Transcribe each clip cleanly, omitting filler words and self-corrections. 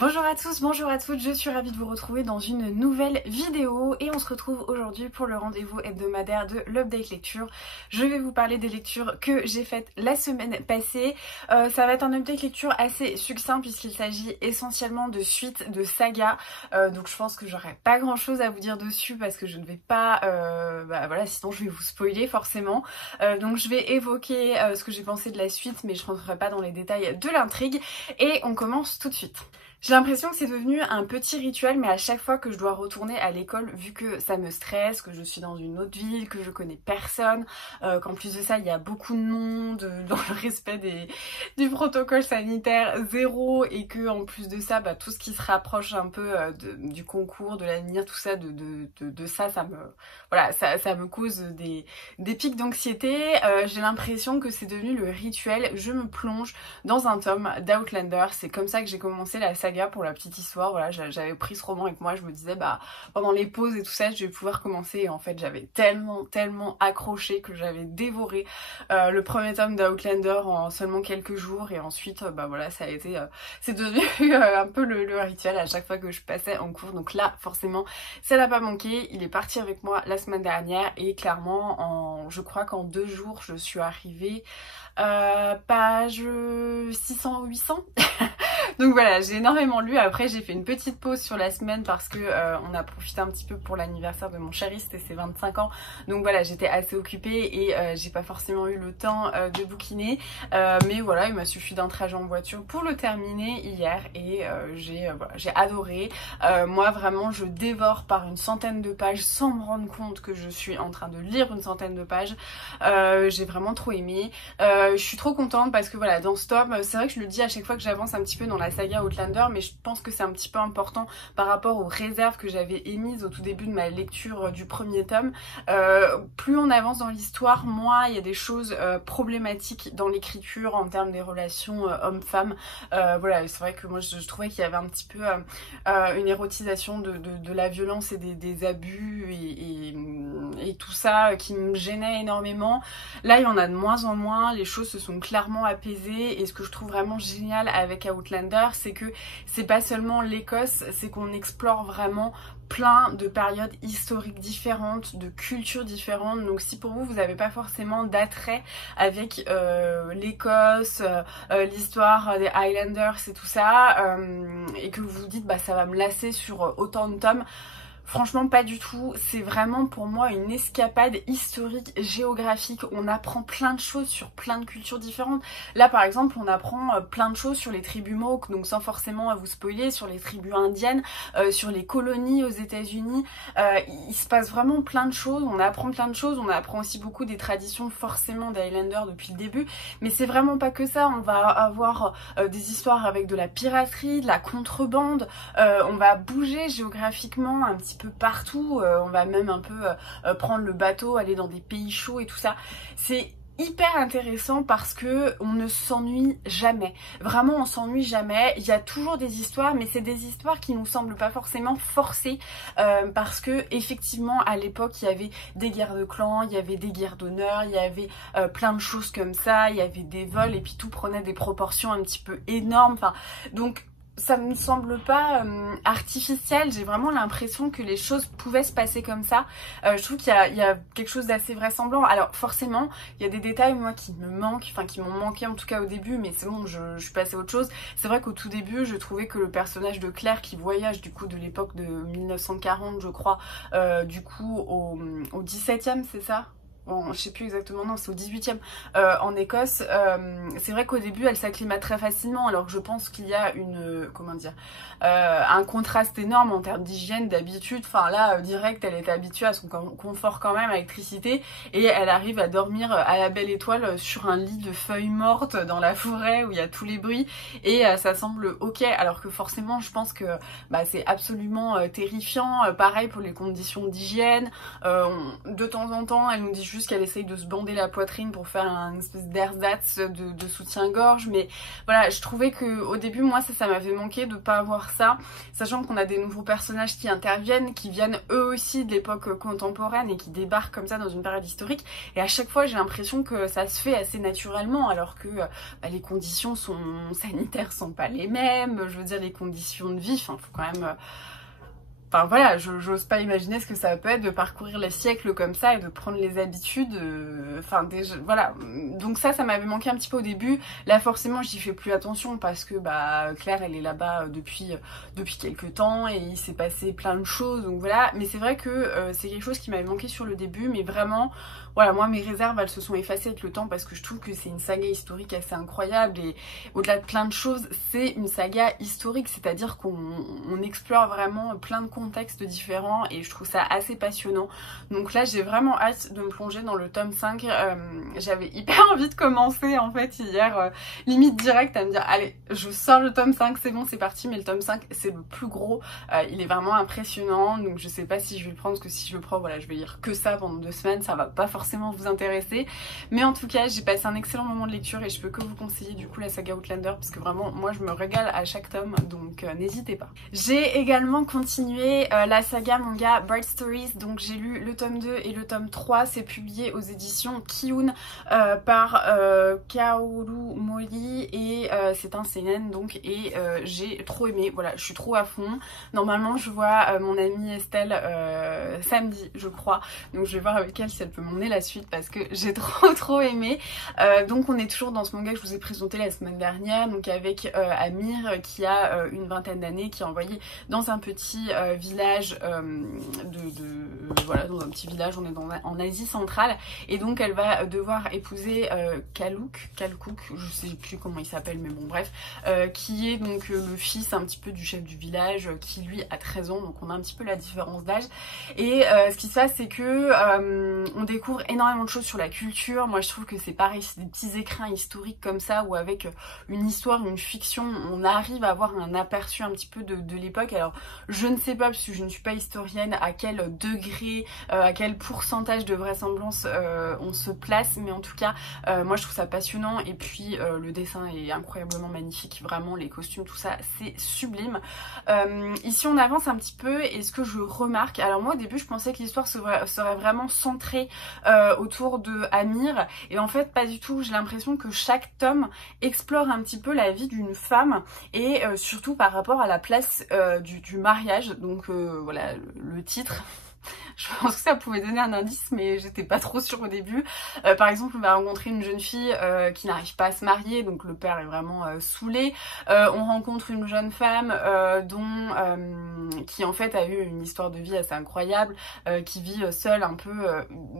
Bonjour à tous, bonjour à toutes, je suis ravie de vous retrouver dans une nouvelle vidéo et on se retrouve aujourd'hui pour le rendez-vous hebdomadaire de l'Update Lecture. Je vais vous parler des lectures que j'ai faites la semaine passée. Ça va être un update lecture assez succinct puisqu'il s'agit essentiellement de suites de sagas. Donc je pense que j'aurai pas grand chose à vous dire dessus parce que je ne vais pas... voilà, sinon je vais vous spoiler forcément. Donc je vais évoquer ce que j'ai pensé de la suite mais je rentrerai pas dans les détails de l'intrigue et on commence tout de suite. J'ai l'impression que c'est devenu un petit rituel, mais à chaque fois que je dois retourner à l'école, vu que ça me stresse, que je suis dans une autre ville, que je connais personne, qu'en plus de ça il y a beaucoup de monde, dans le respect du protocole sanitaire zéro, et que en plus de ça, tout ce qui se rapproche un peu du concours, de l'avenir, tout ça, de ça, ça me cause des pics d'anxiété. J'ai l'impression que c'est devenu le rituel. Je me plonge dans un tome d'Outlander. C'est comme ça que j'ai commencé la saga pour la petite histoire. Voilà, j'avais pris ce roman avec moi, je me disais pendant les pauses et tout ça je vais pouvoir commencer, et en fait j'avais tellement accroché que j'avais dévoré le premier tome d'Outlander en seulement quelques jours, et ensuite voilà, ça a été c'est devenu un peu le rituel à chaque fois que je passais en cours. Donc là forcément ça n'a pas manqué, il est parti avec moi la semaine dernière et clairement je crois qu'en 2 jours je suis arrivée page 600 ou 800. Donc voilà, j'ai énormément lu. Après j'ai fait une petite pause sur la semaine parce que on a profité un petit peu pour l'anniversaire de mon chéri, c'était ses 25 ans. Donc voilà, j'étais assez occupée et j'ai pas forcément eu le temps de bouquiner. Mais voilà, il m'a suffi d'un trajet en voiture pour le terminer hier et j'ai adoré. Moi vraiment je dévore par une centaine de pages sans me rendre compte que je suis en train de lire une centaine de pages. J'ai vraiment trop aimé. Je suis trop contente parce que voilà, dans ce tome, c'est vrai que je le dis à chaque fois que j'avance un petit peu dans la saga Outlander, mais je pense que c'est un petit peu important par rapport aux réserves que j'avais émises au tout début de ma lecture du premier tome. Plus on avance dans l'histoire, moins il y a des choses problématiques dans l'écriture en termes des relations hommes-femmes. Voilà, c'est vrai que moi je trouvais qu'il y avait un petit peu une érotisation de la violence et des abus et tout ça qui me gênait énormément. Là il y en a de moins en moins, les choses se sont clairement apaisées, et ce que je trouve vraiment génial avec Outlander, c'est que c'est pas seulement l'Écosse, c'est qu'on explore vraiment plein de périodes historiques différentes, de cultures différentes. Donc si pour vous, vous n'avez pas forcément d'attrait avec l'Écosse, l'histoire des Highlanders et tout ça, et que vous vous dites ça va me lasser sur autant de tomes, franchement pas du tout, c'est vraiment pour moi une escapade historique, géographique. On apprend plein de choses sur plein de cultures différentes. Là par exemple on apprend plein de choses sur les tribus Mohawk, donc sans forcément vous spoiler, sur les tribus indiennes, sur les colonies aux États-Unis. Il se passe vraiment plein de choses, on apprend plein de choses, on apprend aussi beaucoup des traditions forcément des Highlanders depuis le début, mais c'est vraiment pas que ça. On va avoir des histoires avec de la piraterie, de la contrebande, on va bouger géographiquement un petit peu partout, on va même un peu prendre le bateau, aller dans des pays chauds et tout ça. C'est hyper intéressant parce que on ne s'ennuie jamais. Vraiment on s'ennuie jamais. Il y a toujours des histoires, mais c'est des histoires qui nous semblent pas forcément forcées, parce que effectivement à l'époque il y avait des guerres de clans, il y avait des guerres d'honneur, il y avait plein de choses comme ça, il y avait des vols et puis tout prenait des proportions un petit peu énormes. Enfin, donc ça ne me semble pas artificiel, j'ai vraiment l'impression que les choses pouvaient se passer comme ça. Je trouve qu'il y a quelque chose d'assez vraisemblant. Alors forcément, il y a des détails moi qui me manquent, enfin qui m'ont manqué en tout cas au début, mais c'est bon, je suis passée à autre chose. C'est vrai qu'au tout début, je trouvais que le personnage de Claire qui voyage du coup de l'époque de 1940 je crois, du coup au 17e, c'est ça ? Bon, je sais plus exactement, non c'est au 18e en Écosse. C'est vrai qu'au début elle s'acclimate très facilement, alors que je pense qu'il y a un contraste énorme en termes d'hygiène, d'habitude. Enfin là direct elle était habituée à son confort quand même, à l'électricité, et elle arrive à dormir à la belle étoile sur un lit de feuilles mortes dans la forêt où il y a tous les bruits, et ça semble ok, alors que forcément je pense que c'est absolument terrifiant. Pareil pour les conditions d'hygiène, de temps en temps elle nous dit juste qu'elle essaye de se bander la poitrine pour faire un espèce d'ersatz de soutien-gorge, mais voilà, je trouvais que au début moi ça m'avait manqué de pas avoir ça, sachant qu'on a des nouveaux personnages qui interviennent, qui viennent eux aussi de l'époque contemporaine et qui débarquent comme ça dans une période historique, et à chaque fois j'ai l'impression que ça se fait assez naturellement, alors que les conditions sanitaires sont pas les mêmes, je veux dire les conditions de vie, enfin faut quand même... Enfin voilà, j'ose pas imaginer ce que ça peut être de parcourir les siècles comme ça et de prendre les habitudes, enfin déjà, voilà. Donc ça m'avait manqué un petit peu au début. Là forcément j'y fais plus attention parce que Claire elle est là-bas depuis quelques temps et il s'est passé plein de choses, donc voilà. Mais c'est vrai que c'est quelque chose qui m'avait manqué sur le début, mais vraiment, voilà, moi mes réserves elles se sont effacées avec le temps parce que je trouve que c'est une saga historique assez incroyable et au-delà de plein de choses, c'est une saga historique, c'est-à-dire qu'on explore vraiment plein de contextes différents et je trouve ça assez passionnant. Donc là j'ai vraiment hâte de me plonger dans le tome 5. J'avais hyper envie de commencer en fait hier, limite direct à me dire allez je sors le tome 5, c'est bon c'est parti, mais le tome 5 c'est le plus gros, il est vraiment impressionnant, donc je sais pas si je vais le prendre parce que si je le prends voilà je vais lire que ça pendant 2 semaines, ça va pas forcément vous intéresser, mais en tout cas j'ai passé un excellent moment de lecture et je peux que vous conseiller du coup la saga Outlander parce que vraiment moi je me régale à chaque tome, donc n'hésitez pas. J'ai également continué la saga manga Bright Stories, donc j'ai lu le tome 2 et le tome 3, c'est publié aux éditions Kiun par Kaoru Mori et c'est un seinen donc, et j'ai trop aimé, voilà je suis trop à fond. Normalement je vois mon amie Estelle samedi je crois, donc je vais voir avec elle si elle peut m'emmener la suite parce que j'ai trop aimé. Donc on est toujours dans ce manga que je vous ai présenté la semaine dernière, donc avec Amir qui a une vingtaine d'années, qui est envoyé dans un petit village voilà, dans un petit village, on est en Asie centrale, et donc elle va devoir épouser Kalkook, je sais plus comment il s'appelle, mais bon bref, qui est donc le fils un petit peu du chef du village, qui lui a 13 ans, donc on a un petit peu la différence d'âge. Et ce qui se passe c'est que on découvre énormément de choses sur la culture. Moi je trouve que c'est pareil, c'est des petits écrins historiques comme ça, où avec une histoire, une fiction, on arrive à avoir un aperçu un petit peu de l'époque. Alors je ne sais pas, parce que je ne suis pas historienne, à quel degré, à quel pourcentage de vraisemblance on se place, mais en tout cas moi je trouve ça passionnant, et puis le dessin est incroyablement magnifique, vraiment les costumes, tout ça c'est sublime. Ici on avance un petit peu, et ce que je remarque, alors moi au début je pensais que l'histoire serait vraiment centrée autour de Amir, et en fait pas du tout. J'ai l'impression que chaque tome explore un petit peu la vie d'une femme, et surtout par rapport à la place du mariage. Donc voilà le titre. Je pense que ça pouvait donner un indice, mais j'étais pas trop sûre au début. Par exemple, on va rencontrer une jeune fille qui n'arrive pas à se marier, donc le père est vraiment saoulé. On rencontre une jeune femme qui en fait a eu une histoire de vie assez incroyable, qui vit seule un peu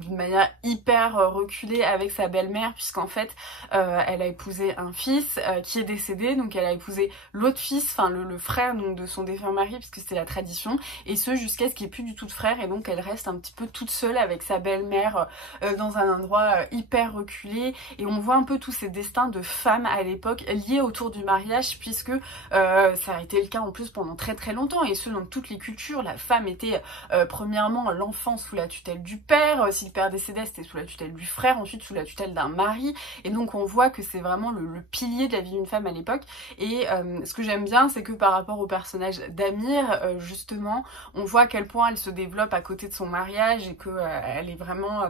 d'une manière hyper reculée avec sa belle-mère, puisqu'en fait elle a épousé un fils qui est décédé, donc elle a épousé l'autre fils, enfin le frère donc, de son défunt mari, puisque c'est la tradition, et ce jusqu'à ce qu'il n'y ait plus du tout de frère, et donc elle reste un petit peu toute seule avec sa belle-mère dans un endroit hyper reculé, et on voit un peu tous ces destins de femmes à l'époque liés autour du mariage, puisque ça a été le cas en plus pendant très longtemps, et ce dans toutes les cultures. La femme était premièrement l'enfant sous la tutelle du père, si le père décédait c'était sous la tutelle du frère, ensuite sous la tutelle d'un mari, et donc on voit que c'est vraiment le pilier de la vie d'une femme à l'époque. Et ce que j'aime bien, c'est que par rapport au personnage d'Amir, justement on voit à quel point elle se développe à côté de son mariage, et qu'elle est vraiment...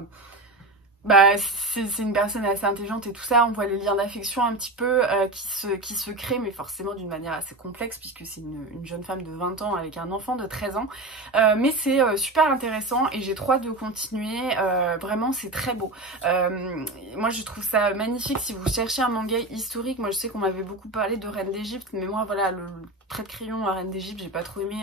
c'est une personne assez intelligente et tout ça. On voit les liens d'affection un petit peu qui se créent, mais forcément d'une manière assez complexe, puisque c'est une jeune femme de 20 ans avec un enfant de 13 ans. Mais c'est super intéressant, et j'ai trop hâte de continuer. Vraiment c'est très beau. Moi je trouve ça magnifique si vous cherchez un manga historique. Moi je sais qu'on m'avait beaucoup parlé de Reine d'Égypte, mais moi voilà, le trait de crayon à Reine d'Égypte, j'ai pas trop aimé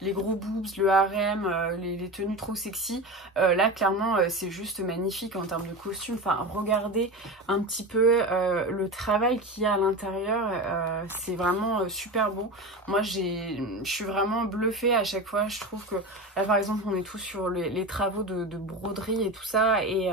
les gros boobs, le harem, les tenues trop sexy. Là clairement c'est juste magnifique en termes termes de costume, enfin regardez un petit peu le travail qu'il y a à l'intérieur, c'est vraiment super beau. Moi je suis vraiment bluffée à chaque fois, je trouve que là par exemple on est tous sur les travaux de broderie et tout ça, et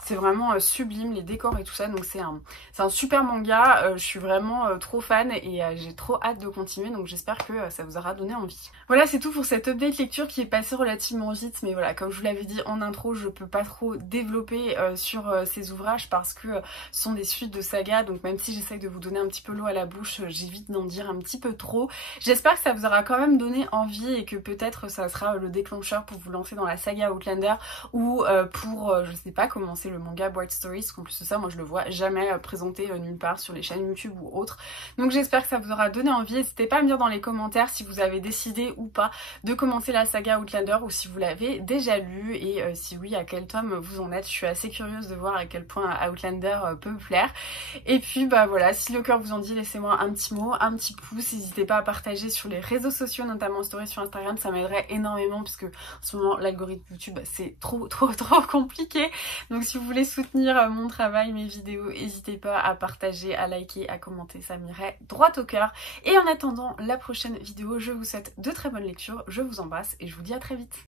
c'est vraiment sublime les décors et tout ça, donc c'est un super manga, je suis vraiment trop fan et j'ai trop hâte de continuer, donc j'espère que ça vous aura donné envie. Voilà, c'est tout pour cette update lecture qui est passée relativement vite, mais voilà, comme je vous l'avais dit en intro, je peux pas trop développer sur ces ouvrages parce que ce sont des suites de sagas, donc même si j'essaye de vous donner un petit peu l'eau à la bouche, j'évite d'en dire un petit peu trop. J'espère que ça vous aura quand même donné envie et que peut-être ça sera le déclencheur pour vous lancer dans la saga Outlander ou pour, je sais pas, commencer le manga Bright Stories, parce qu'en plus de ça, moi je le vois jamais présenté nulle part sur les chaînes YouTube ou autres. Donc j'espère que ça vous aura donné envie. N'hésitez pas à me dire dans les commentaires si vous avez décidé ou pas de commencer la saga Outlander ou si vous l'avez déjà lu, et si oui, à quel tome vous en êtes. Je suis assez curieuse de voir à quel point Outlander peut me plaire. Et puis bah voilà, si le cœur vous en dit, laissez-moi un petit mot, un petit pouce. N'hésitez pas à partager sur les réseaux sociaux, notamment en story sur Instagram, ça m'aiderait énormément puisque en ce moment l'algorithme YouTube c'est trop compliqué. Donc si vous voulez soutenir mon travail, mes vidéos, n'hésitez pas à partager, à liker, à commenter, ça m'irait droit au cœur. Et en attendant la prochaine vidéo, je vous souhaite de très bonnes lectures, je vous embrasse et je vous dis à très vite.